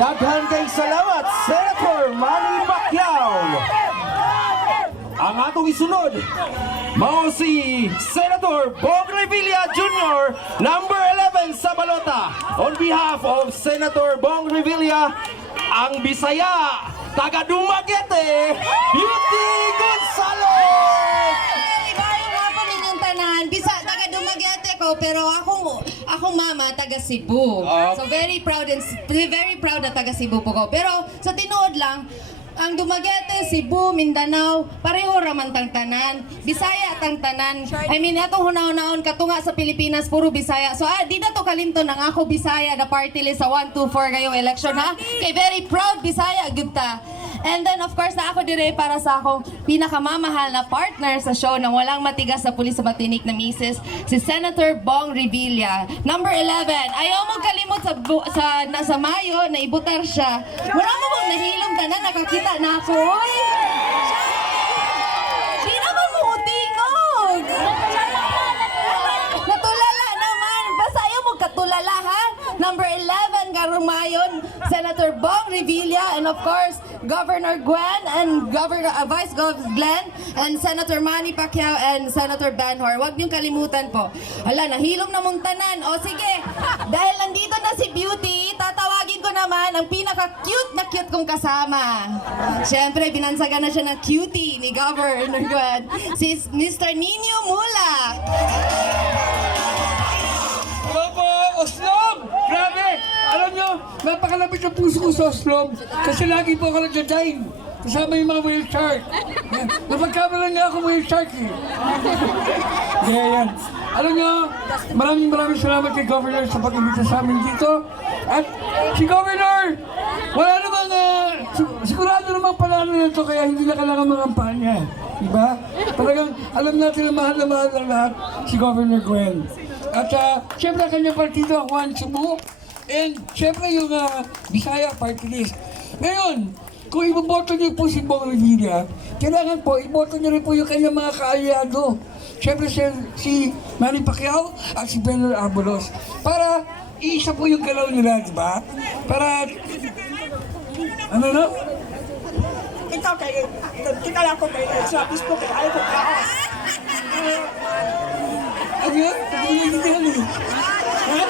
Daghan kay salamat, Senator Manny Pacquiao. Ang atong isunod, mao si Senator Bong Revilla Jr., number 11 sa balota. On behalf of Senator Bong Revilla, ang Bisaya, taga Dumaguete, Beauty Gonzales! Ibayo nga po ninyong tanan. Bisa, taga Dumaguete ko, pero akong mama, taga Cebu. So very proud na taga Cebu po ko. Pero sa tinuod lang, ang Dumaguete, Cebu, Mindanao, pareho raman tang tanan. Bisaya tang tanan. I mean, atong hunaon-naon katunga sa Pilipinas, puro Bisaya. So, di na to kalimto ng ako Bisaya na party list sa 1, 2, 4 ngayong election, ha? Kay very proud Bisaya, good ta. And then, of course, na ako dire para sa akong pinakamamahal na partner sa show na walang matigas sa pulis sa batinik na misis, si Senator Bong Revilla. Number 11, ayaw mo kalimot sa Mayo na ibutar siya. Wala mo bang nahilom ka na, nakakita na ako, oy! Di naman mo utingog! Natulala naman! Basta ayaw mo katulala, ha? Number 11, karumayon, Senator Bong Revilla, and of course, Governor Gwen and Vice Gov Glenn and Senator Manny Pacquiao and Senator Banhor. Huwag niyong kalimutan po. Hala, nahilom na mong tanan. O sige, dahil nandito na si Beauty, tatawagin ko naman ang pinaka-cute na cute kong kasama. Siyempre, binansagan na siya ng cutie ni Governor Gwen, si Mr. Nino Mulak. Hello po, Oslob! Grabe! Alam nyo, napakalapit ang puso ko sa Oslob kasi lagi po ako nagja-dive kasama yung mga whale shark. Napagkamalan nga ako whale shark eh. Kaya yan. Alam nyo, maraming salamat kay Governor sa pag-imbita sa amin dito. At si Governor, wala namang, sigurado namang panalo na ito kaya hindi na kailangan mangampanya. Diba? Talagang alam natin na mahal ng lahat si Governor Gwen. At siyempre ang kanyang partido, ang Juan Cebu. And siyempre yung Bisaya Party List. Ngayon, kung iboboto niyo po si Bong Revilla, kailangan po, iboto niyo rin po yung kanyang mga kaalyado. Siyempre si Manny Pacquiao at si Benner Abalos. Para iisa po yung galaw nila, di ba? Para, ano no? Ikaw kayo, kita lang ko kayo sa Facebook, ayaw ko ka. Ano yun? Hindi eh. Ha?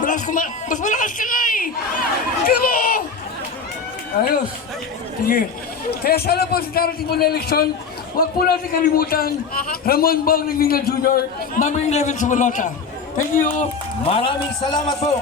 Mas malakas ka nga eh! Sige mo! Ayos. Sige. Kaya sana po sa darating po na eleksyon, huwag po natin kalimutan Ramon Bong Revilla Jr., number 11 sa balota. Thank you! Maraming salamat po.